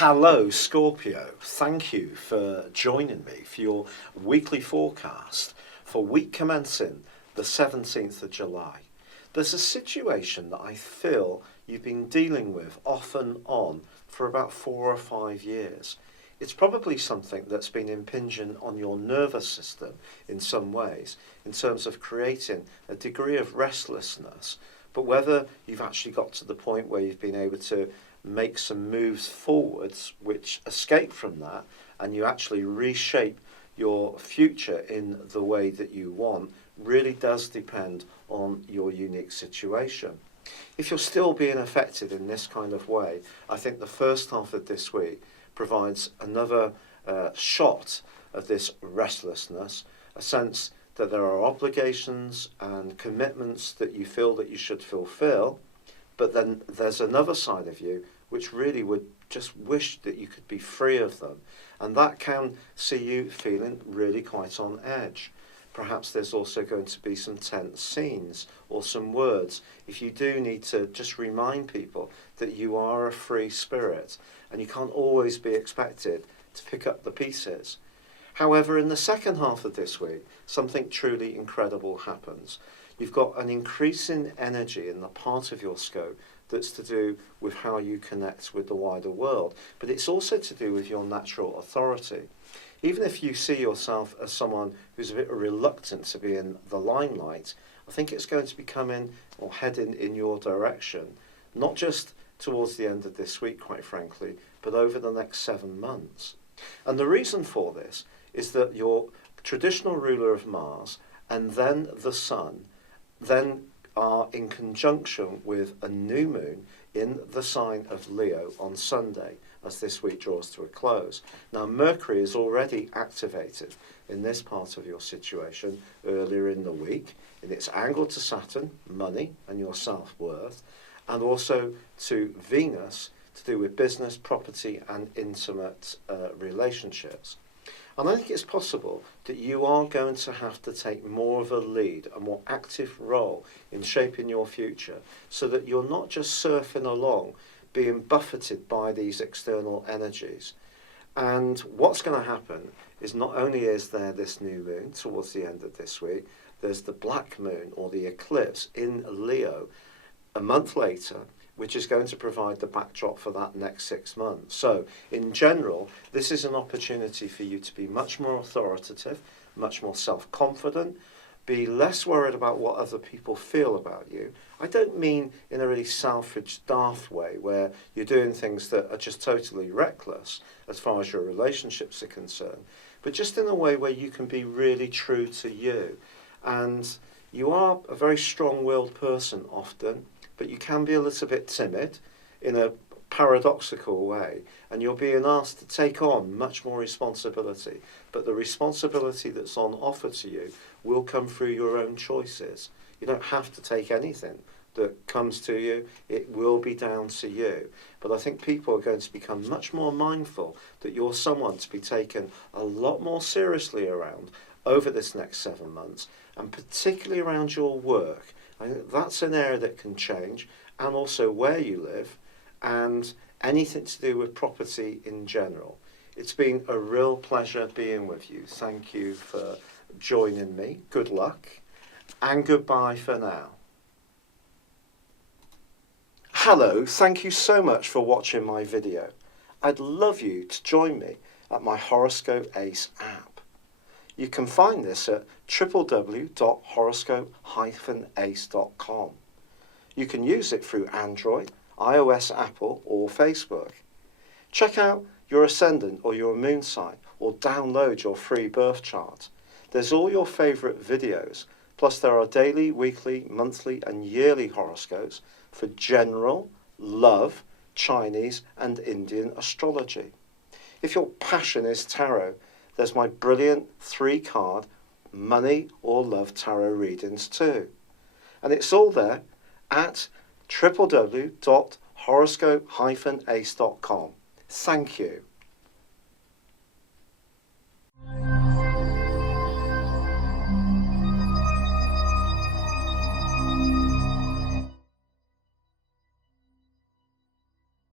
Hello, Scorpio. Thank you for joining me for your weekly forecast for week commencing the 17th of July. There's a situation that I feel you've been dealing with off and on for about 4 or 5 years. It's probably something that's been impinging on your nervous system in some ways, in terms of creating a degree of restlessness. But whether you've actually got to the point where you've been able to make some moves forwards which escape from that, and you actually reshape your future in the way that you want, really does depend on your unique situation. If you're still being affected in this kind of way, I think the first half of this week provides another shot of this restlessness, a sense that there are obligations and commitments that you feel that you should fulfill, but then there's another side of you which really would just wish that you could be free of them. And that can see you feeling really quite on edge. Perhaps there's also going to be some tense scenes or some words. If you do need to just remind people that you are a free spirit and you can't always be expected to pick up the pieces. However, in the second half of this week, something truly incredible happens. You've got an increasing energy in the part of your scope that's to do with how you connect with the wider world, but it's also to do with your natural authority. Even if you see yourself as someone who's a bit reluctant to be in the limelight, I think it's going to be coming or heading in your direction, not just towards the end of this week, quite frankly, but over the next 7 months. And the reason for this is that your traditional ruler of Mars and then the Sun then are in conjunction with a new moon in the sign of Leo on Sunday as this week draws to a close. Now Mercury is already activated in this part of your situation earlier in the week in its angle to Saturn, money and your self-worth, and also to Venus to do with business, property and intimate relationships. And I think it's possible that you are going to have to take more of a lead, a more active role in shaping your future, so that you're not just surfing along, being buffeted by these external energies. And what's going to happen is not only is there this new moon towards the end of this week, there's the black moon or the eclipse in Leo a month later, which is going to provide the backdrop for that next 6 months. So, in general, this is an opportunity for you to be much more authoritative, much more self-confident, be less worried about what other people feel about you. I don't mean in a really selfish, daft way, where you're doing things that are just totally reckless as far as your relationships are concerned, but just in a way where you can be really true to you. And you are a very strong-willed person often, but you can be a little bit timid in a paradoxical way, and you're being asked to take on much more responsibility. But the responsibility that's on offer to you will come through your own choices. You don't have to take anything that comes to you. It will be down to you. But I think people are going to become much more mindful that you're someone to be taken a lot more seriously around over this next 7 months, and particularly around your work. I think that's an area that can change, and also where you live, and anything to do with property in general. It's been a real pleasure being with you. Thank you for joining me. Good luck, and goodbye for now. Hello, thank you so much for watching my video. I'd love you to join me at my Horoscope Ace app. You can find this at www.horoscope-ace.com. You can use it through Android, iOS, Apple or Facebook. Check out your ascendant or your moon sign, or download your free birth chart. There's all your favourite videos, plus there are daily, weekly, monthly and yearly horoscopes for general, love, Chinese and Indian astrology. If your passion is tarot, there's my brilliant 3-card money or love tarot readings too. And it's all there at www.horoscope-ace.com. Thank you.